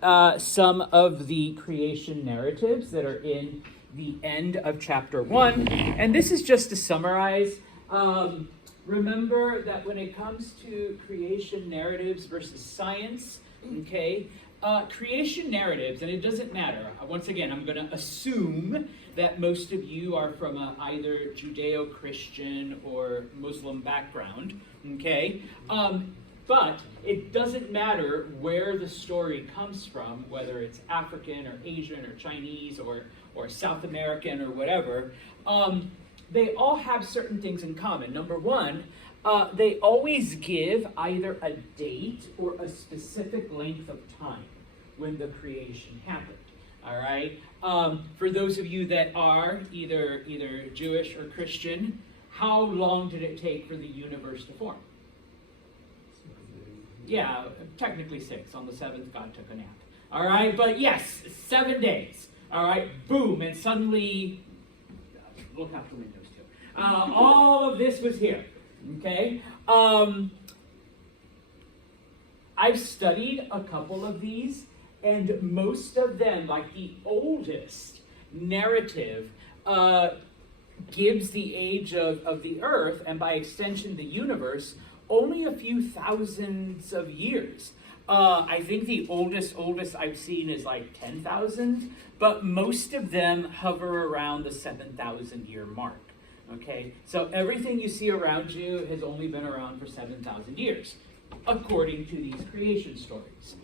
some of the creation narratives that are in the end of chapter 1. And this is just to summarize. Remember that when it comes to creation narratives versus science, okay, creation narratives, and it doesn't matter. Once again, I'm going to assume that most of you are from a either Judeo-Christian or Muslim background, okay? But it doesn't matter where the story comes from, whether it's African or Asian or Chinese or South American or whatever. They all have certain things in common. Number one, they always give either a date or a specific length of time when the creation happened. All right. For those of you that are either Jewish or Christian, how long did it take for the universe to form? Yeah, technically 6. On the 7th, God took a nap. All right, but yes, 7 days. All right, boom, and suddenly, look out the windows too. All of this was here. Okay. I've studied a couple of these, and most of them, like the oldest narrative, gives the age of the Earth, and by extension the universe, only a few thousands of years. I think the oldest I've seen is like 10,000, but most of them hover around the 7,000 year mark. Okay, so everything you see around you has only been around for 7,000 years, according to these creation stories.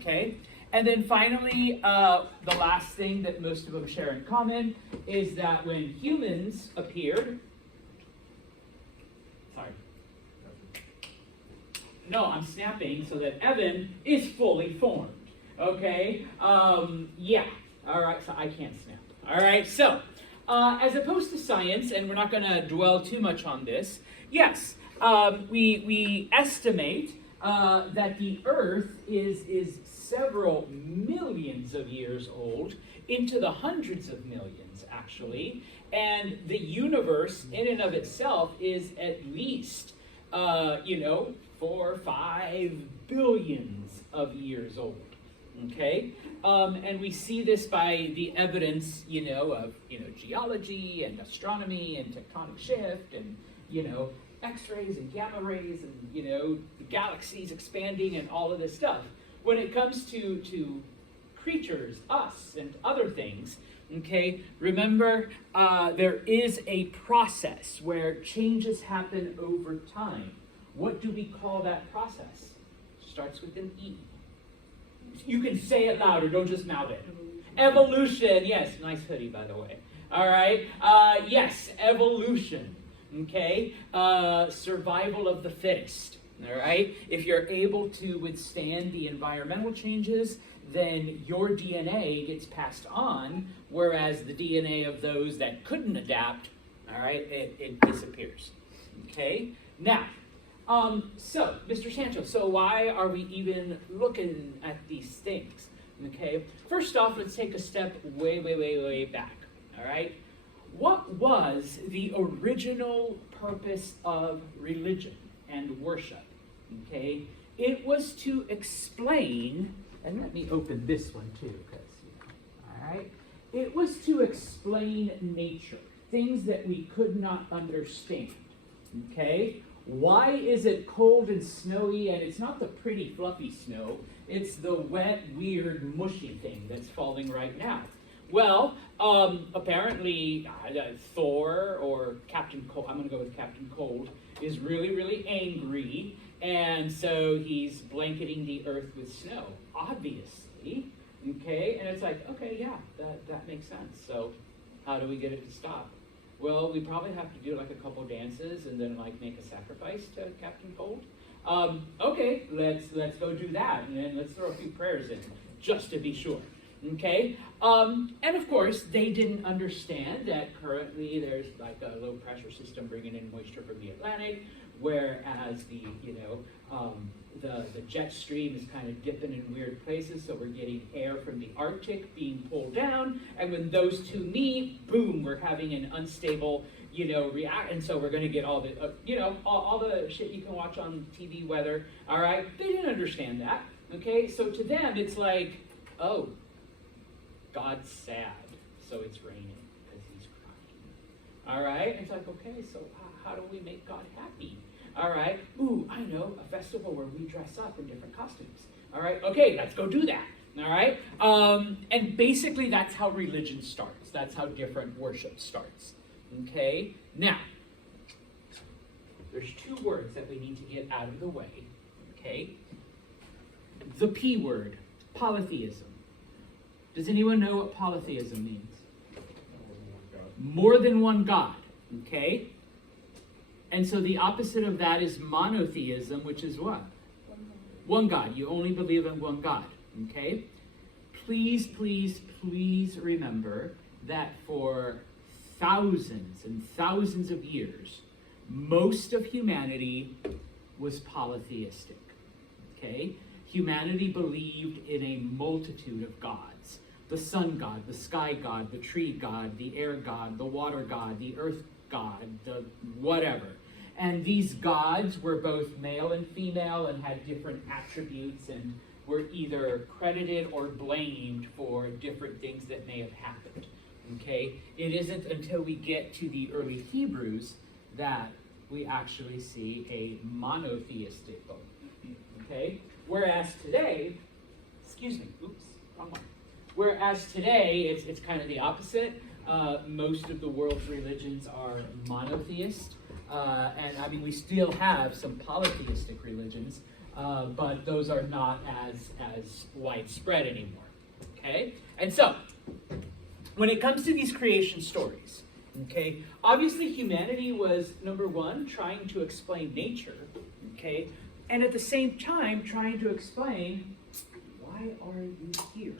Okay, and then finally, the last thing that most of them share in common is that when humans appeared, no, I'm snapping so that Evan is fully formed. Okay? Yeah. All right, so I can't snap. All right, so as opposed to science, and we're not going to dwell too much on this, yes, we estimate that the Earth is several millions of years old, into the hundreds of millions, actually, and the universe in and of itself is at least, 4 or 5 billions of years old. Okay, and we see this by the evidence, of geology and astronomy and tectonic shift and X-rays and gamma rays and the galaxies expanding and all of this stuff. When it comes to creatures, us, and other things, okay, remember there is a process where changes happen over time. What do we call that process? Starts with an E. You can say it louder, don't just mouth it. Evolution, yes, nice hoodie, by the way. All right, yes, evolution, okay? Survival of the fittest, all right? If you're able to withstand the environmental changes, then your DNA gets passed on, whereas the DNA of those that couldn't adapt, all right, it disappears, okay? Now, so, Mr. Sancho, so why are we even looking at these things? Okay, first off, let's take a step way back, all right? What was the original purpose of religion and worship? Okay, it was to explain, and let me open this one too, all right? It was to explain nature, things that we could not understand, okay? Why is it cold and snowy, and it's not the pretty fluffy snow, it's the wet, weird, mushy thing that's falling right now? Well, apparently Thor, or Captain Cold, I'm going to go with Captain Cold, is really angry, and so he's blanketing the earth with snow, obviously, okay? And it's like, okay, yeah, that makes sense. So how do we get it to stop? Well, we probably have to do like a couple dances and then like make a sacrifice to Captain Cold. Okay, let's go do that, and then let's throw a few prayers in, just to be sure. Okay, and of course they didn't understand that currently there's like a low pressure system bringing in moisture from the Atlantic, whereas the jet stream is kind of dipping in weird places, so we're getting air from the Arctic being pulled down, and when those two meet, boom, we're having an unstable, react, and so we're going to get all the, all the shit you can watch on TV weather, all right? They didn't understand that, okay? So to them, it's like, oh, God's sad, so it's raining because he's crying. All right? It's like, okay, so how do we make God happy? All right? Ooh, I know, a festival where we dress up in different costumes. All right? Okay, let's go do that. All right? And basically that's how religion starts. That's how different worship starts. Okay? Now, there's two words that we need to get out of the way. Okay? The P word, polytheism. Does anyone know what polytheism means? More than one God. Okay? And so the opposite of that is monotheism, which is what? One God. You only believe in one God. Okay? Please, please, please remember that for thousands and thousands of years, most of humanity was polytheistic. Okay? Humanity believed in a multitude of gods. The sun god, the sky god, the tree god, the air god, the water god, the earth god, the whatever. And these gods were both male and female and had different attributes and were either credited or blamed for different things that may have happened. Okay? It isn't until we get to the early Hebrews that we actually see a monotheistic book. Okay? Whereas today, wrong one. Whereas today, it's kind of the opposite. Most of the world's religions are monotheist. And I mean, we still have some polytheistic religions, but those are not as widespread anymore. Okay? And so, when it comes to these creation stories, okay, obviously humanity was, number one, trying to explain nature, okay, and at the same time trying to explain, why are you here?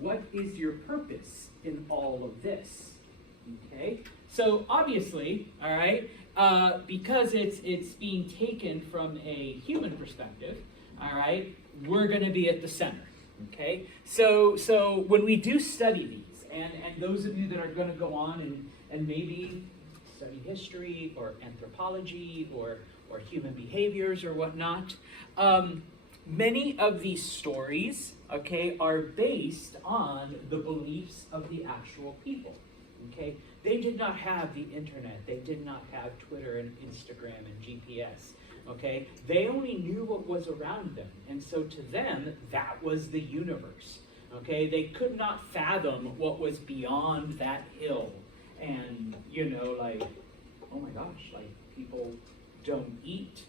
What is your purpose in all of this? Okay, so obviously, all right, because it's being taken from a human perspective, all right, we're going to be at the center. Okay, so when we do study these, and those of you that are going to go on and maybe study history or anthropology or human behaviors or whatnot, many of these stories, okay, are based on the beliefs of the actual people. Okay, they did not have the internet. They did not have Twitter and Instagram and GPS. Okay, they only knew what was around them, and so to them that was the universe. Okay, they could not fathom what was beyond that hill, and like, oh my gosh, like people don't eat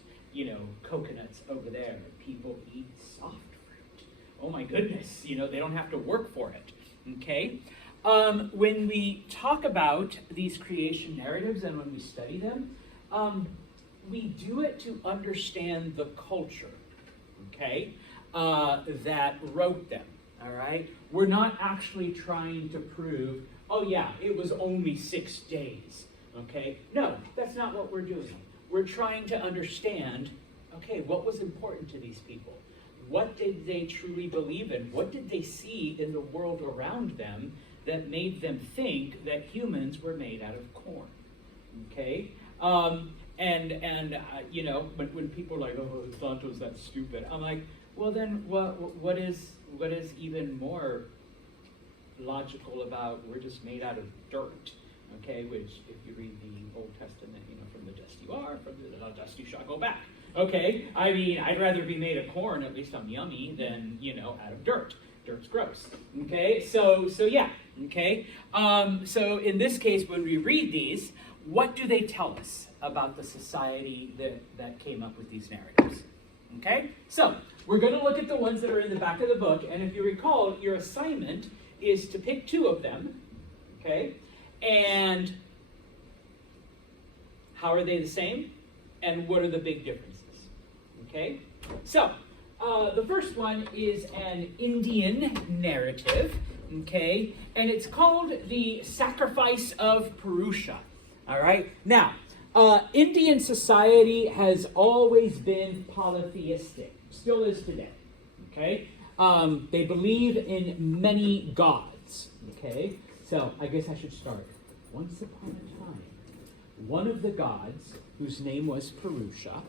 coconuts over there. People eat soft fruit. Oh my goodness, they don't have to work for it. Okay. When we talk about these creation narratives and when we study them, we do it to understand the culture, okay, that wrote them, all right? We're not actually trying to prove, oh yeah, it was only 6 days, okay? No, that's not what we're doing. We're trying to understand, okay, what was important to these people? What did they truly believe in? What did they see in the world around them that made them think that humans were made out of corn? Okay? When people are like, oh, Santo's that stupid, I'm like, well then what is even more logical about we're just made out of dirt? Okay, which if you read the Old Testament, from the dust you are, from the dust you shall go back. Okay, I mean, I'd rather be made of corn, at least I'm yummy, than, out of dirt. Dirt's gross. Okay, so yeah, okay. So in this case, when we read these, what do they tell us about the society that came up with these narratives? Okay, so we're going to look at the ones that are in the back of the book, and if you recall, your assignment is to pick 2 of them, okay, and how are they the same, and what are the big differences? Okay, so the first one is an Indian narrative, okay, and it's called the Sacrifice of Purusha. All right, now Indian society has always been polytheistic, still is today. Okay, they believe in many gods. Okay, so I guess I should start. Once upon a time, one of the gods, whose name was Purusha,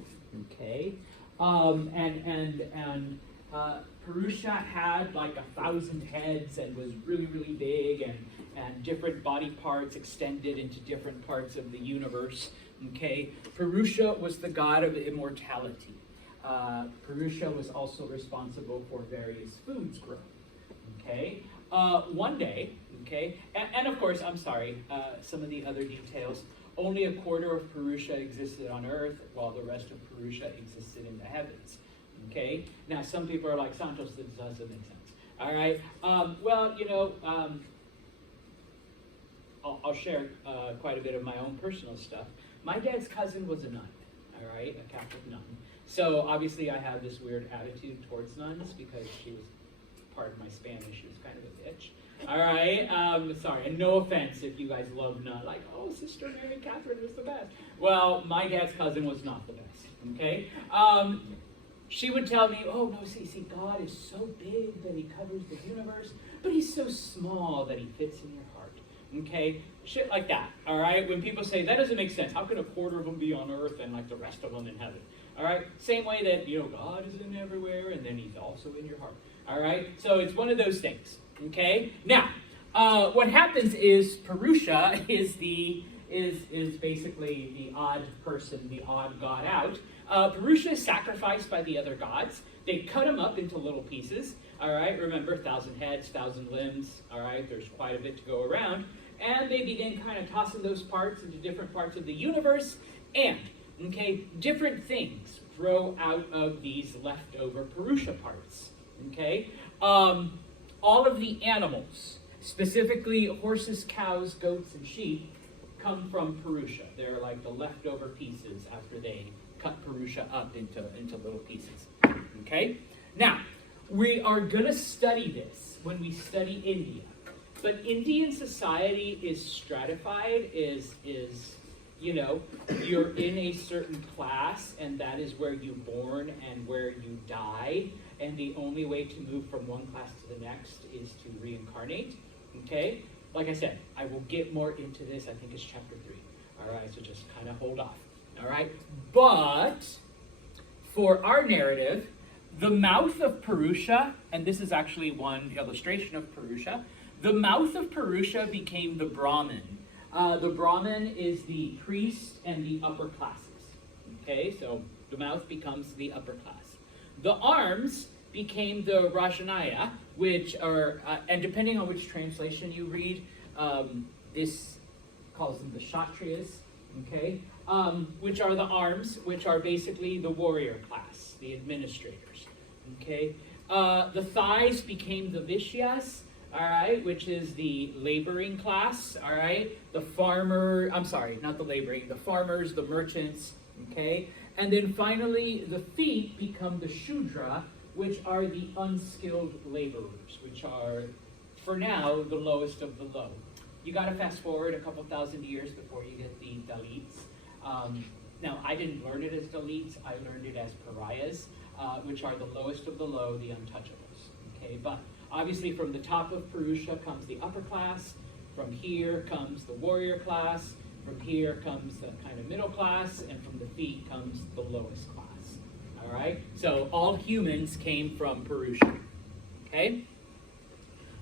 okay, Purusha had like 1,000 heads and was really, really big, and different body parts extended into different parts of the universe. Okay, Purusha was the god of immortality. Purusha was also responsible for various foods growing. Okay, one day, okay, and of course, I'm sorry, some of the other details. Only a quarter of Purusha existed on Earth, while the rest of Purusha existed in the heavens. Okay, now some people are like, Santos, this doesn't make sense. All right, well, you know, I'll share quite a bit of my own personal stuff. My dad's cousin was a nun, all right, a Catholic nun. So obviously I have this weird attitude towards nuns because she was, pardon my Spanish, she was kind of a bitch. All right, sorry, and no offense if you guys love nun, like, oh, Sister Mary Catherine was the best. Well, my dad's cousin was not the best, okay? She would tell me, oh, no, see, God is so big that he covers the universe, but he's so small that he fits in your heart, okay? Shit like that, all right? When people say, that doesn't make sense, how can a quarter of them be on earth and like the rest of them in heaven? All right, same way that, you know, God is in everywhere and then he's also in your heart, all right? So it's one of those things, okay? Now, what happens is Purusha is basically the odd person, the odd god out. Purusha is sacrificed by the other gods. They cut him up into little pieces, all right? Remember, 1,000 heads, 1,000 limbs, all right? There's quite a bit to go around. And they begin kind of tossing those parts into different parts of the universe, and, okay, different things grow out of these leftover Purusha parts, okay? All of the animals, specifically horses, cows, goats, and sheep, come from Purusha. They're like the leftover pieces after they cut Purusha up into little pieces, okay? Now, we are going to study this when we study India. But Indian society is stratified, is you know, you're in a certain class, and that is where you're born and where you die, and the only way to move from one class to the next is to reincarnate, okay? Like I said, I will get more into this, I think it's chapter 3, all right? So just kind of hold off, all right? But for our narrative, the mouth of Purusha, and this is actually one illustration of Purusha, the mouth of Purusha became the Brahmin. The Brahmin is the priest and the upper classes. Okay, so the mouth becomes the upper class. The arms became the Rajanaya, which are, and depending on which translation you read, this calls them the Kshatriyas, okay, which are the arms, which are basically the warrior class, the administrators, okay. The thighs became the Vishyas, all right, which is the laboring class, all right? The farmer, I'm sorry, not the laboring, the farmers, the merchants, okay? And then finally, the feet become the Shudra, which are the unskilled laborers, which are, for now, the lowest of the low. You got to fast forward a couple thousand years before you get the Dalits. Now, I didn't learn it as Dalits, I learned it as pariahs, which are the lowest of the low, the untouchables, okay? But obviously, from the top of Purusha comes the upper class. From here comes the warrior class. From here comes the kind of middle class. And from the feet comes the lowest class. All right? So all humans came from Purusha. Okay?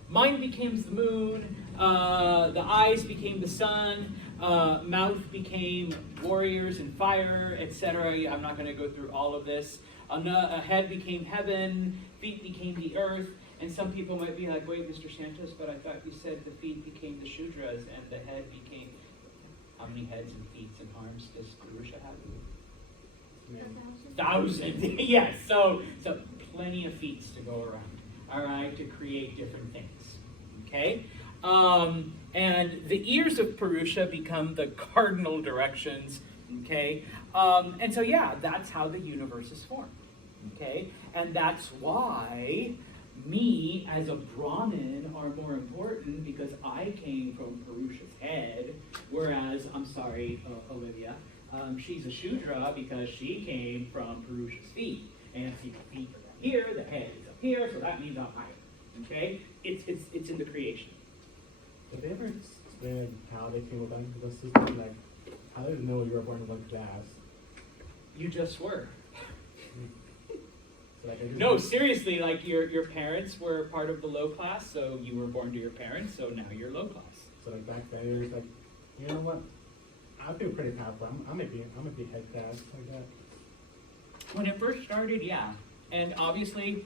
Mind became the moon. The eyes became the sun. Mouth became warriors and fire, etc. I'm not going to go through all of this. A head became heaven. Feet became the earth. And some people might be like, wait, Mr. Santos, but I thought you said the feet became the Shudras and the head became... How many heads and feet and arms does Purusha have? 1,000. Yes, so plenty of feet to go around, all right, to create different things, okay? And the ears of Purusha become the cardinal directions, okay? And so, yeah, that's how the universe is formed, okay? And that's why me as a Brahmin are more important, because I came from Purusha's head, whereas, I'm sorry, Olivia, she's a Shudra because she came from Purusha's feet. And see, the feet are up here, the head is up here, so that means I'm higher. Okay? It's in the creation. Did they ever explain how they came about into the system? Like, how did they know you were born in one class? You just were. So like I just No, seriously, like your parents were part of the low class, so you were born to your parents, so now you're low class. So like back then, it was like, you know what? I feel pretty powerful. I'm gonna be head dad like that. When it first started, yeah. And obviously,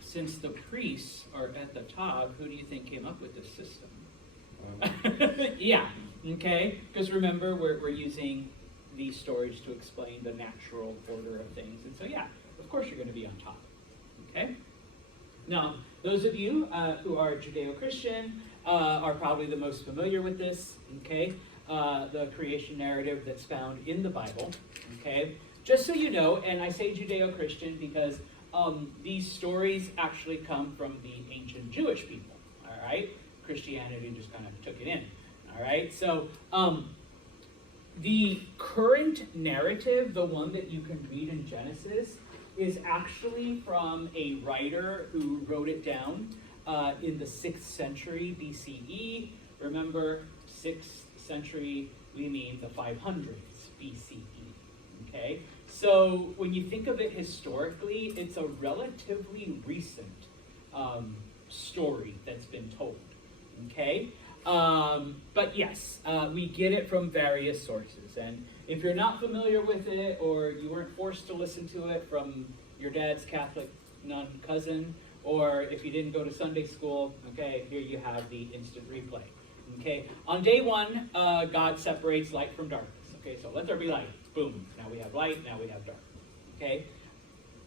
since the priests are at the top, who do you think came up with this system? Yeah, okay? Because remember, we're using these stories to explain the natural order of things. And so, yeah, of course you're going to be on top, okay? Now, those of you who are Judeo-Christian are probably the most familiar with this, okay? The creation narrative that's found in the Bible, okay? Just so you know, and I say Judeo-Christian because these stories actually come from the ancient Jewish people, all right? Christianity just kind of took it in, all right? So the current narrative, the one that you can read in Genesis, is actually from a writer who wrote it down in the 6th century BCE. Remember, 6th century, we mean the 500s BCE, okay? So when you think of it historically, it's a relatively recent story that's been told, okay? But yes, we get it from various sources. And if you're not familiar with it, or you weren't forced to listen to it from your dad's Catholic nun cousin, or if you didn't go to Sunday school, okay, here you have the instant replay. Okay, on day 1, God separates light from darkness. Okay, so let there be light. Boom. Now we have light, now we have dark. Okay.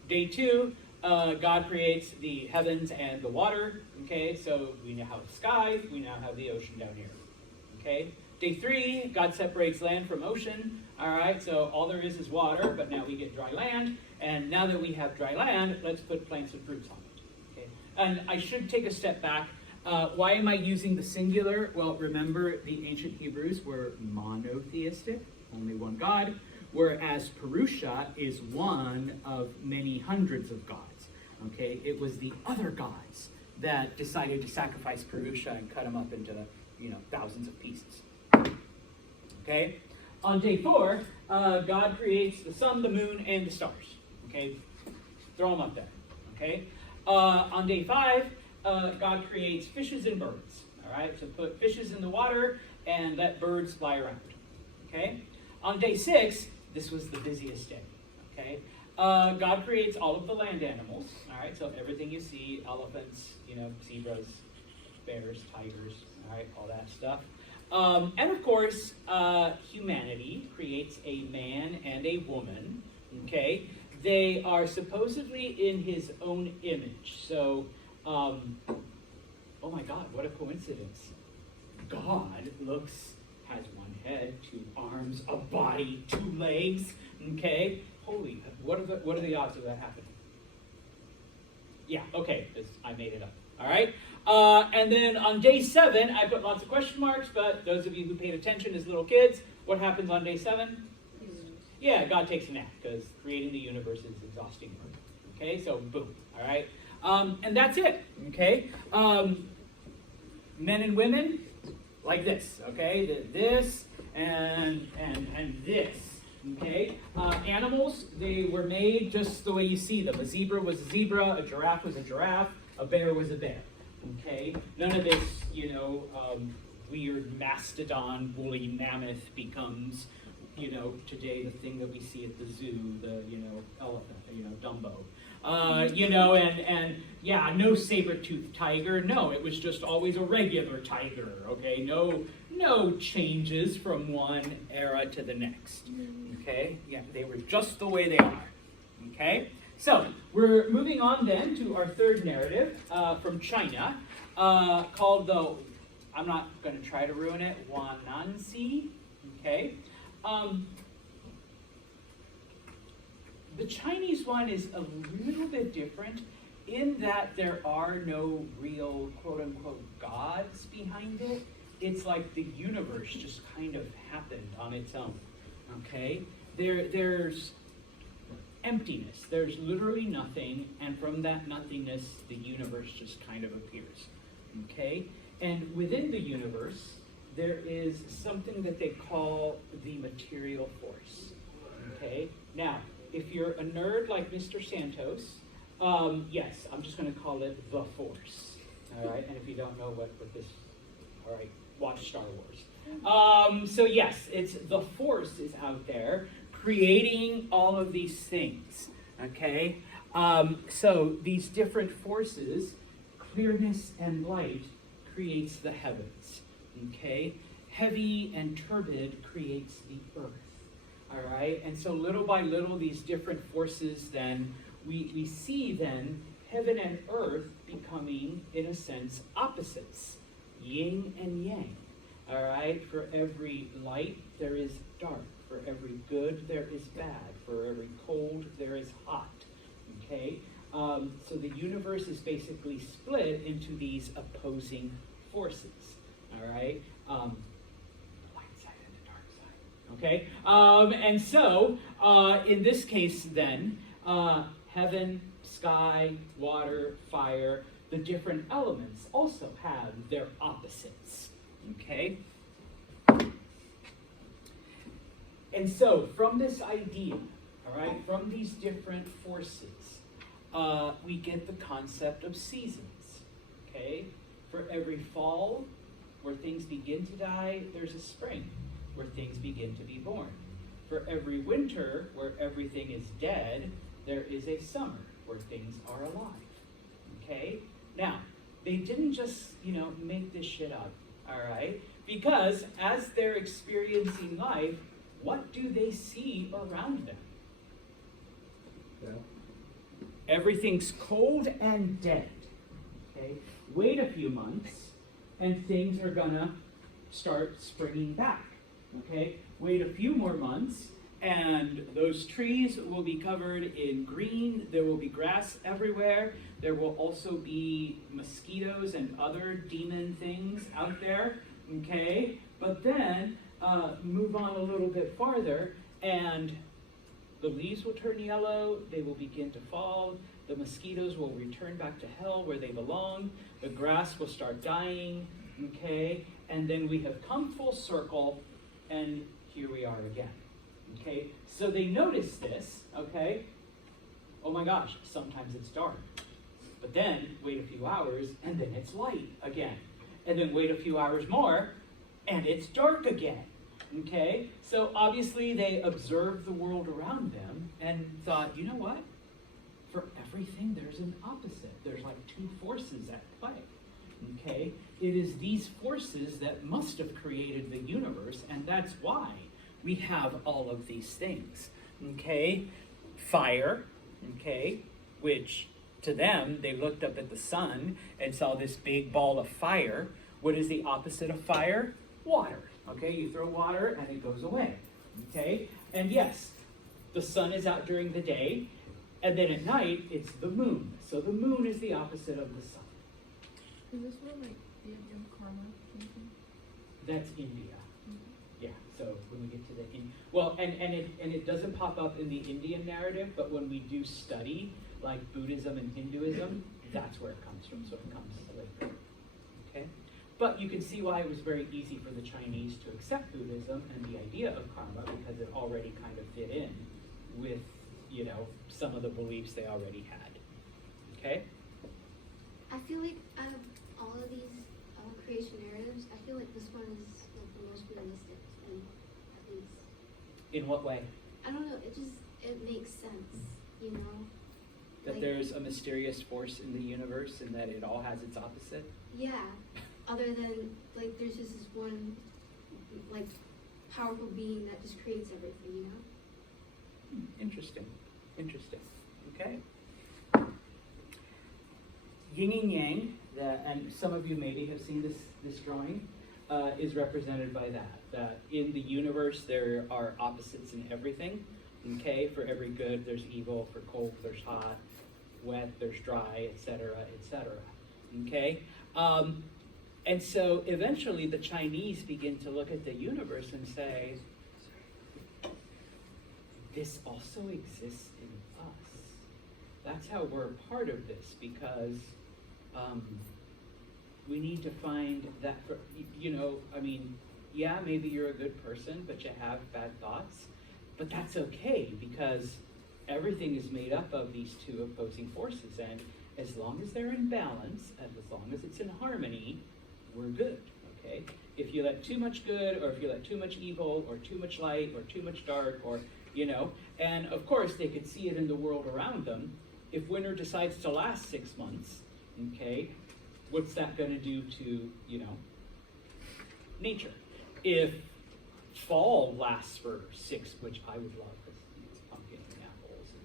Day 2, God creates the heavens and the water. Okay, so we now have the sky, we now have the ocean down here. Okay. Day 3, God separates land from ocean. All right, so all there is water, but now we get dry land. And now that we have dry land, let's put plants and fruits on it. Okay. And I should take a step back. Why am I using the singular? Well, remember the ancient Hebrews were monotheistic, only one God, whereas Purusha is one of many hundreds of gods. Okay, it was the other gods that decided to sacrifice Purusha and cut him up into, thousands of pieces. Okay, on day 4, God creates the sun, the moon, and the stars. Okay, throw them up there. Okay, on day 5. God creates fishes and birds. All right, so put fishes in the water and let birds fly around. Okay, on day 6, this was the busiest day. Okay, God creates all of the land animals. All right, so everything you see: elephants, zebras, bears, tigers. All right, all that stuff. And of course, humanity creates a man and a woman. Okay, they are supposedly in His own image. So. Oh my God, what a coincidence. God has one head, 2 arms, a body, 2 legs, okay? Holy, what are the odds of that happening? Yeah, okay, I made it up, all right? And then on day 7, I put lots of question marks, but those of you who paid attention as little kids, what happens on day 7? Yeah, God takes a nap, because creating the universe is exhausting work, okay? So, boom, all right? And that's it, okay? Men and women, like this, okay? This and this, okay? Animals, they were made just the way you see them. A zebra was a zebra, a giraffe was a giraffe, a bear was a bear, okay? None of this, weird mastodon, woolly mammoth becomes, today the thing that we see at the zoo, the, elephant, Dumbo. And yeah, no saber-toothed tiger. No, it was just always a regular tiger, okay? No changes from one era to the next, okay? Yeah, they were just the way they are, okay? So, we're moving on then to our 3rd narrative from China called I'm not going to try to ruin it, Huananzi, okay? The Chinese one is a little bit different in that there are no real quote-unquote gods behind it. It's like the universe just kind of happened on its own, okay? There's emptiness. There's literally nothing, and from that nothingness, the universe just kind of appears, okay? And within the universe, there is something that they call the material force, okay? Now, if you're a nerd like Mr. Santos, Yes, I'm just going to call it the Force. All right, and if you don't know what this, all right, watch Star Wars. So yes, it's the Force is out there creating all of these things. Okay, so these different forces, clearness and light, creates the heavens. Okay, heavy and turbid creates the earth. All right, and so little by little, these different forces then, we see then heaven and earth becoming, in a sense, opposites, yin and yang. All right, for every light, there is dark. For every good, there is bad. For every cold, there is hot. Okay, so the universe is basically split into these opposing forces. All right, light side and the dark side. Okay, and so in this case, then, heaven, sky, water, fire, the different elements also have their opposites. Okay? And so, from this idea, all right, from these different forces, we get the concept of seasons. Okay? For every fall, where things begin to die, there's a spring, where things begin to be born. For every winter, where everything is dead, there is a summer, where things are alive. Okay? Now, they didn't just, make this shit up, all right? Because as they're experiencing life, what do they see around them? Yeah. Everything's cold and dead. Okay? Wait a few months, and things are gonna start springing back. Okay? Wait a few more months, and those trees will be covered in green. There will be grass everywhere. There will also be mosquitoes and other demon things out there. Okay? But then, move on a little bit farther, and the leaves will turn yellow, they will begin to fall, the mosquitoes will return back to hell where they belong, the grass will start dying, okay? And then we have come full circle, and here we are again, okay? So they notice this, okay? Oh my gosh, sometimes it's dark. But then, wait a few hours, and then it's light again. And then wait a few hours more, and it's dark again. Okay? So obviously they observed the world around them and thought, you know what? For everything there's an opposite. There's like two forces at play. Okay? It is these forces that must have created the universe, and that's why we have all of these things. Okay? Fire, okay, which to them, they looked up at the sun and saw this big ball of fire. What is the opposite of fire? Water. Okay, you throw water and it goes away. Okay, and yes, the sun is out during the day, and then at night it's the moon. So the moon is the opposite of the sun. Is this where like the idea of karma came from? That's India. Yeah. So when we get to the and it doesn't pop up in the Indian narrative, but when we do study like Buddhism and Hinduism, that's where it comes from. So it comes later. Okay. But you can see why it was very easy for the Chinese to accept Buddhism and the idea of karma, because it already kind of fit in with, some of the beliefs they already had. Okay? I feel like out of all of these creation narratives, I feel like this one is like the most realistic to me, at least. In what way? I don't know, it makes sense, That Like- there's a mysterious force in the universe and that it all has its opposite? Yeah. Other than, like, there's just this one, like, powerful being that just creates everything, Interesting. Okay. Yin and yang, and some of you maybe have seen this drawing, is represented by that. That in the universe there are opposites in everything. Okay, for every good there's evil, for cold there's hot, wet there's dry, etc., etc. Okay. And so eventually the Chinese begin to look at the universe and say, this also exists in us. That's how we're a part of this, because we need to find that, maybe you're a good person, but you have bad thoughts, but that's okay, because everything is made up of these two opposing forces, and as long as they're in balance, and as long as it's in harmony, we're good, okay? If you let too much good, or if you let too much evil, or too much light, or too much dark, or, and of course they could see it in the world around them. If winter decides to last 6 months, okay, what's that going to do to, nature? If fall lasts for 6, which I would love, because it's pumpkin and apples and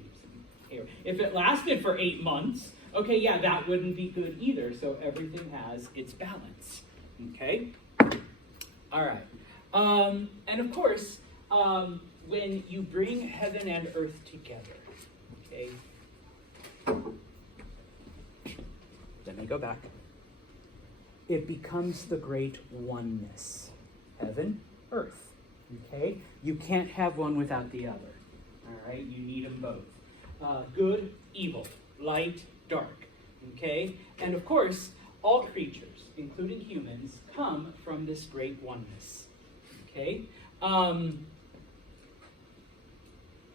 leaves and hair. If it lasted for 8 months, okay, yeah, that wouldn't be good either. So everything has its balance, okay? All right. And of course, when you bring heaven and earth together, okay? Let me go back. It becomes the great oneness. Heaven, earth. Okay? You can't have one without the other. All right? You need them both. Good, evil, light, dark. Okay? And of course, all creatures, including humans, come from this great oneness. Okay?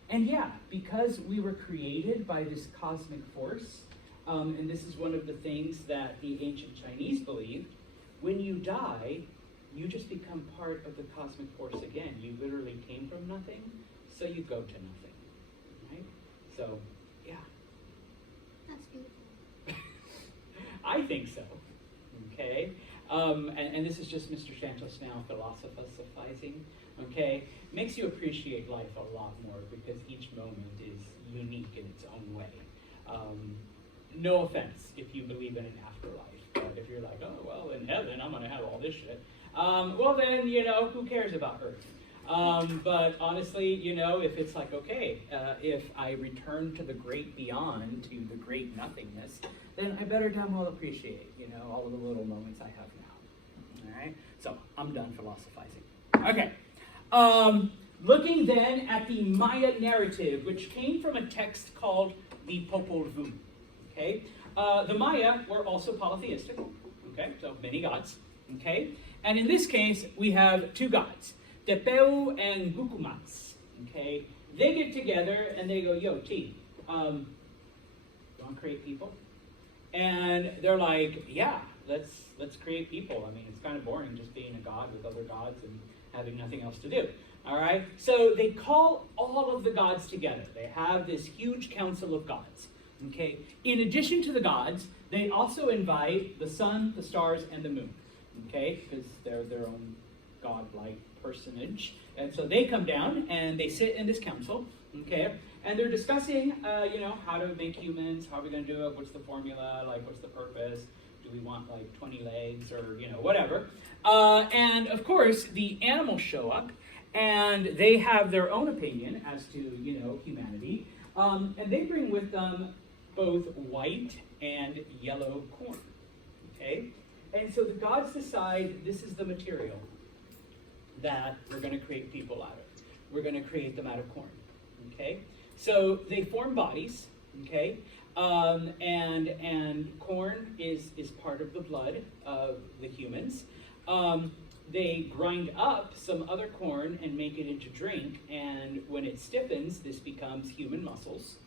And yeah, because we were created by this cosmic force, and this is one of the things that the ancient Chinese believed, when you die, you just become part of the cosmic force again. You literally came from nothing, so you go to nothing, right? So, yeah. That's beautiful. I think so, okay? And this is just Mr. Santos now philosophizing, okay? Makes you appreciate life a lot more because each moment is unique in its own way. No offense if you believe in an afterlife, but if you're like, oh, well, in heaven, I'm gonna have all this shit. Well then, who cares about earth? But honestly, if it's like, okay, if I return to the great beyond, to the great nothingness, then I better damn well appreciate, all of the little moments I have now. All right? So, I'm done philosophizing. Okay. Looking then at the Maya narrative, which came from a text called the Popol Vuh. Okay? The Maya were also polytheistic. Okay? So, many gods. Okay? And in this case, we have 2 gods, Tepeu and Gukumats. Okay? They get together and they go, yo, T, you want to create people? And they're like, yeah, let's create people. I mean, it's kind of boring just being a god with other gods and having nothing else to do. All right? So they call all of the gods together. They have this huge council of gods. Okay? In addition to the gods, they also invite the sun, the stars, and the moon. Okay? Because they're their own godlike personage. And so they come down and they sit in this council. Okay? And they're discussing, how to make humans, how are we going to do it, what's the formula, what's the purpose, do we want 20 legs or, whatever. And of course, the animals show up and they have their own opinion as to, humanity. And they bring with them both white and yellow corn. Okay? And so the gods decide this is the material that we're going to create people out of. We're going to create them out of corn. Okay? So they form bodies, okay? And corn is part of the blood of the humans. They grind up some other corn and make it into drink, and when it stiffens, this becomes human muscles,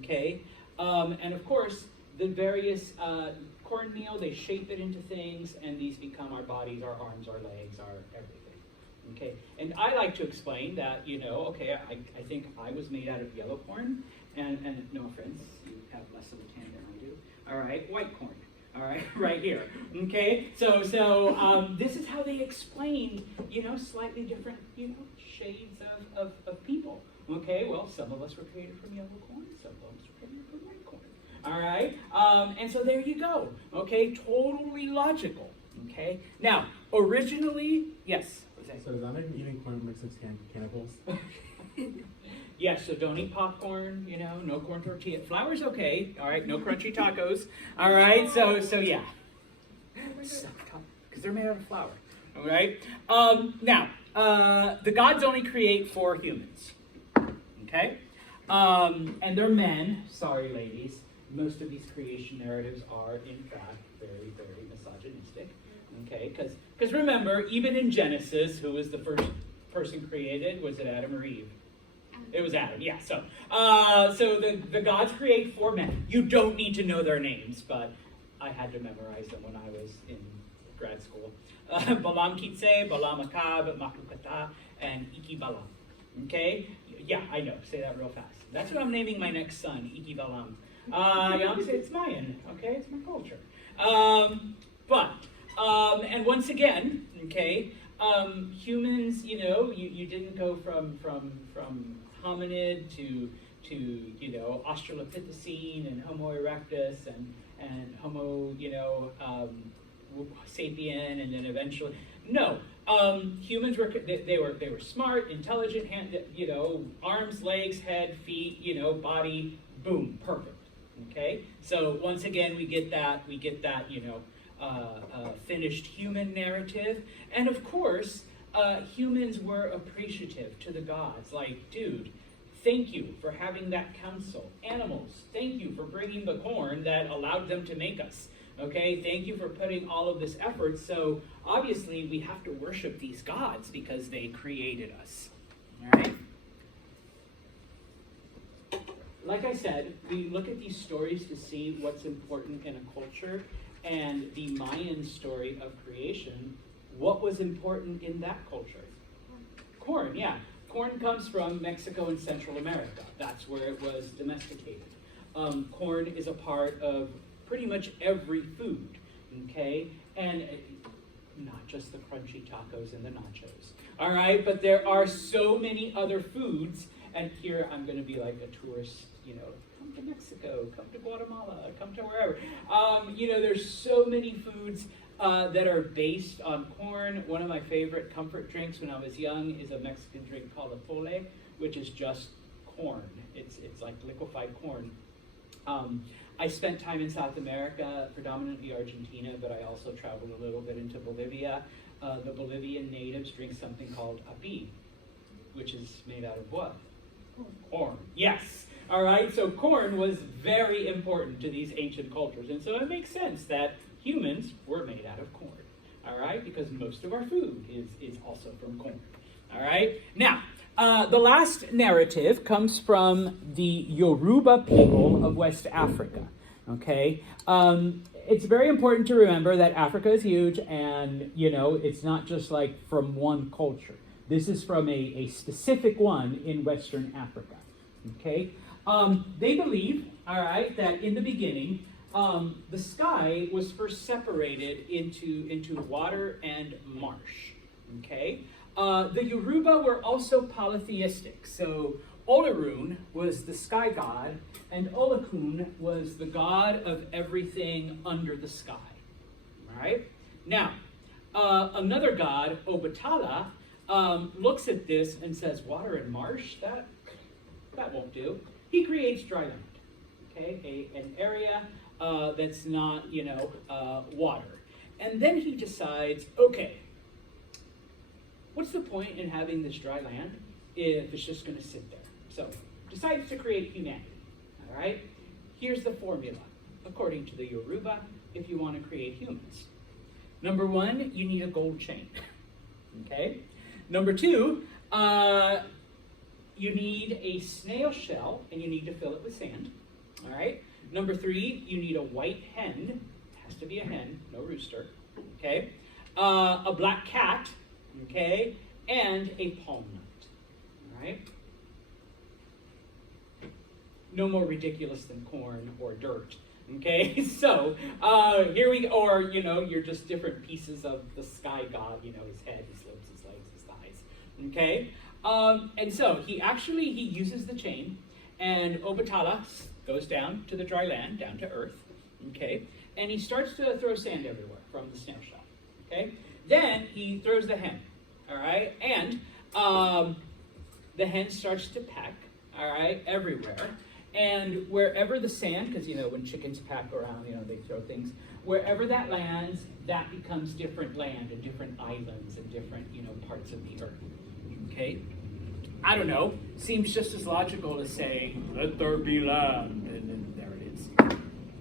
okay? And of course, the various cornmeal, they shape it into things, and these become our bodies, our arms, our legs, our everything. Okay, and I like to explain that, I think I was made out of yellow corn, and no offense, you have less of a tan than I do. All right, white corn. All right, right here. Okay, so this is how they explain, slightly different, shades of people. Okay, well, some of us were created from yellow corn, some of us were created from white corn. All right, and so there you go. Okay, totally logical. Okay, now originally, yes. So does that make eating corn makes us cannibals? Yes, so don't eat popcorn, no corn tortilla. Flour's okay, all right, no crunchy tacos, all right, so yeah. Because they're made out of flour, all right? Now, the gods only create for humans, okay? And they're men, sorry ladies, most of these creation narratives are in fact very, very misogynistic, okay? Because remember, even in Genesis, who was the first person created? Was it Adam or Eve? Adam. It was Adam, yeah. So the gods create 4 men. You don't need to know their names, but I had to memorize them when I was in grad school. Balam Kitse, Balam Akab, Makukata, and Iki Balam. Okay? Yeah, I know. Say that real fast. That's what I'm naming my next son, Iki Balam. It's Mayan. Okay? It's my culture. And once again, okay, humans, you didn't go from hominid to Australopithecine and Homo erectus and Homo, sapien, and then eventually, no. Humans were they were smart, intelligent, arms, legs, head, feet, body, boom, perfect. Okay, so once again we get that finished human narrative, and of course humans were appreciative to the gods. Like, dude, thank you for having that council. Animals, thank you for bringing the corn that allowed them to make us. Okay, thank you for putting all of this effort. So obviously we have to worship these gods because they created us. All right. Like I said, we look at these stories to see what's important in a culture, and the Mayan story of creation, what was important in that culture? Corn, yeah. Corn comes from Mexico and Central America. That's where it was domesticated. Corn is a part of pretty much every food, okay? And not just the crunchy tacos and the nachos, all right? But there are so many other foods, and here I'm gonna be like a tourist, come to Mexico, come to Guatemala, come to wherever. There's so many foods that are based on corn. One of my favorite comfort drinks when I was young is a Mexican drink called atole, which is just corn. It's like liquefied corn. I spent time in South America, predominantly Argentina, but I also traveled a little bit into Bolivia. The Bolivian natives drink something called api, which is made out of what? Corn. Yes. All right. So corn was very important to these ancient cultures, and so it makes sense that humans were made out of corn. All right, because most of our food is also from corn. All right. Now, the last narrative comes from the Yoruba people of West Africa. Okay. It's very important to remember that Africa is huge, and it's not just like from one culture. This is from a specific one in Western Africa. Okay. They believe, all right, that in the beginning, the sky was first separated into water and marsh. Okay. The Yoruba were also polytheistic. So Olorun was the sky god, and Olokun was the god of everything under the sky. All right. Now, another god, Obatala, looks at this and says, water and marsh, that won't do. He creates dry land, okay, an area that's not, water. And then he decides, okay, what's the point in having this dry land if it's just going to sit there? So, decides to create humanity, all right? Here's the formula, according to the Yoruba, if you want to create humans. Number 1, you need a gold chain, okay? Number 2, you need a snail shell, and you need to fill it with sand, all right? Number 3, you need a white hen. It has to be a hen, no rooster, okay? A black cat, okay? And a palm nut, all right? No more ridiculous than corn or dirt, okay? So here we, or, you're just different pieces of the sky god, his head, his lips, his legs, his thighs, okay? And so he uses the chain, and Obatala goes down to the dry land, down to earth, okay? And he starts to throw sand everywhere from the snail shell, okay? Then he throws the hen, all right? And the hen starts to peck, all right, everywhere. And wherever the sand, because, when chickens pack around, they throw things, wherever that lands, that becomes different land and different islands and different, parts of the earth. Okay? I don't know. Seems just as logical as saying, let there be land, and then there it is.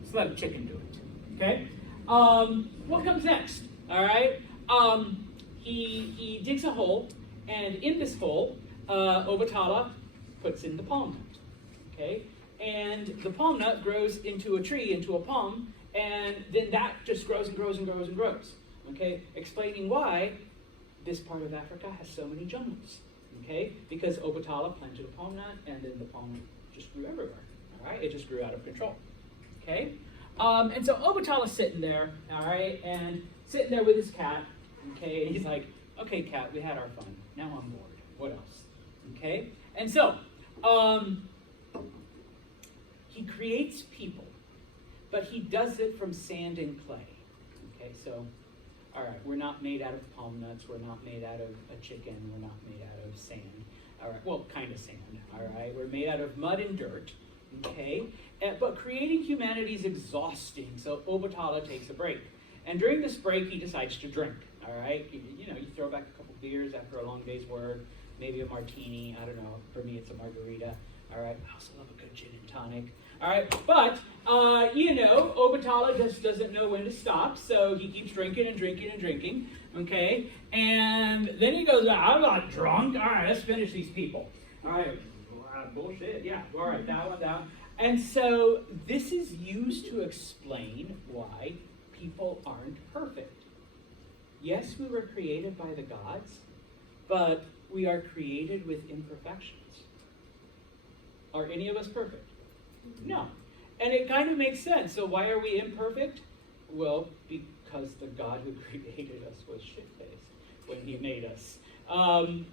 Just let a chicken do it. Okay? What comes next? All right? He digs a hole, and in this hole, Obatala puts in the palm nut, okay? And the palm nut grows into a tree, into a palm, and then that just grows and grows and grows and grows, okay? Explaining why this part of Africa has so many jungles, okay? Because Obatala planted a palm nut, and then the palm nut just grew everywhere, all right? It just grew out of control, okay? And so Obatala's sitting there, all right, and sitting there with his cat, okay? And he's like, okay, cat, we had our fun. Now I'm bored. What else? Okay? And so, he creates people, but he does it from sand and clay. Okay, so, all right, we're not made out of palm nuts. We're not made out of a chicken. We're not made out of sand. All right, well, kind of sand. All right, we're made out of mud and dirt. Okay, but creating humanity is exhausting. So Obatala takes a break, and during this break, he decides to drink. All right, you know, you throw back a couple beers after a long day's work, maybe a martini. I don't know. For me, it's a margarita. All right, I also love a good gin and tonic. All right, but you know, Obatala just doesn't know when to stop, so he keeps drinking and drinking and drinking. Okay, and then he goes, "I'm not drunk. All right, let's finish these people." All right, bullshit. Yeah, all right, that one down. And so this is used to explain why people aren't perfect. Yes, we were created by the gods, but we are created with imperfections. Are any of us perfect? No. And it kind of makes sense. So why are we imperfect? Well, because the God who created us was shit-faced when he made us.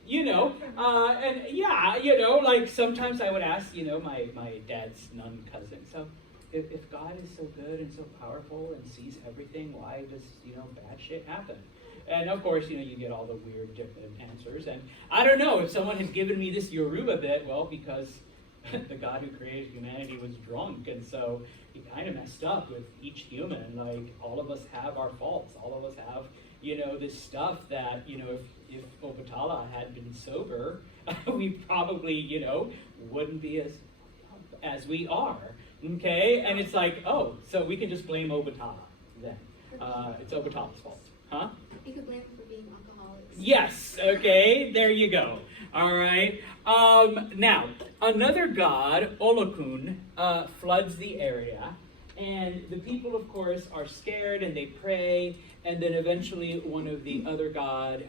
You know, and yeah, you know, like sometimes I would ask, you know, my dad's nun cousin, so if God is so good and so powerful and sees everything, why does, you know, bad shit happen? And of course, you know, you get all the weird different answers. And I don't know, if someone has given me this Yoruba bit, well, because the God who created humanity was drunk, and so he kind of messed up with each human. Like, all of us have our faults. All of us have, you know, this stuff that, you know, if Obatala had been sober, we probably, you know, wouldn't be as we are. Okay? And it's like, oh, so we can just blame Obatala then. It's Obatala's fault. Huh? You could blame him for being alcoholics. Yes, okay, there you go. All right. Now, another god, Olokun, floods the area, and the people, of course, are scared and they pray, and then eventually one of the other god,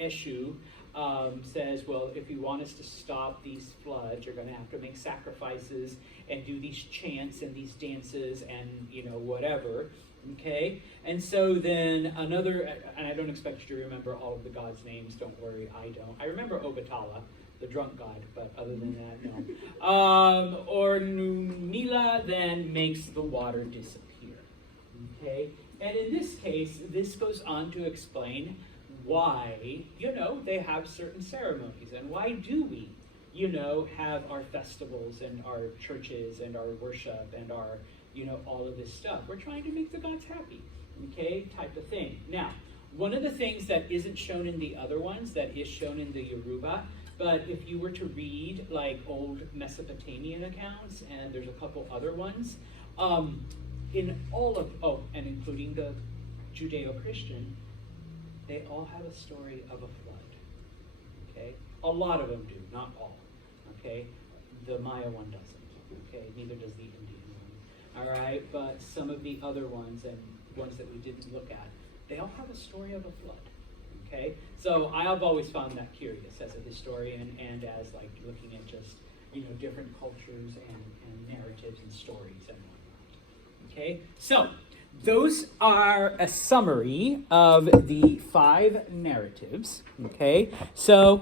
Eshu, says, well, if you want us to stop these floods, you're going to have to make sacrifices and do these chants and these dances and, you know, whatever. Okay, and so then another, and I don't expect you to remember all of the gods' names, don't worry, I don't. I remember Obatala, the drunk god, but other than that, no. Or Nunila then makes the water disappear. Okay, and in this case, this goes on to explain why, you know, they have certain ceremonies, and why do we, you know, have our festivals and our churches and our worship and our, you know, all of this stuff. We're trying to make the gods happy, okay, type of thing. Now, one of the things that isn't shown in the other ones, that is shown in the Yoruba, but if you were to read like old Mesopotamian accounts, and there's a couple other ones, in all of, and including the Judeo-Christian, they all have a story of a flood, okay? A lot of them do, not all, okay? The Maya one doesn't, okay? Neither does the Indian one, all right? But some of the other ones, and ones that we didn't look at, they all have a story of a flood, okay? So I've always found that curious as a historian, and as like looking at just, you know, different cultures and narratives and stories and whatnot, okay? So those are a summary of the 5 narratives, okay? So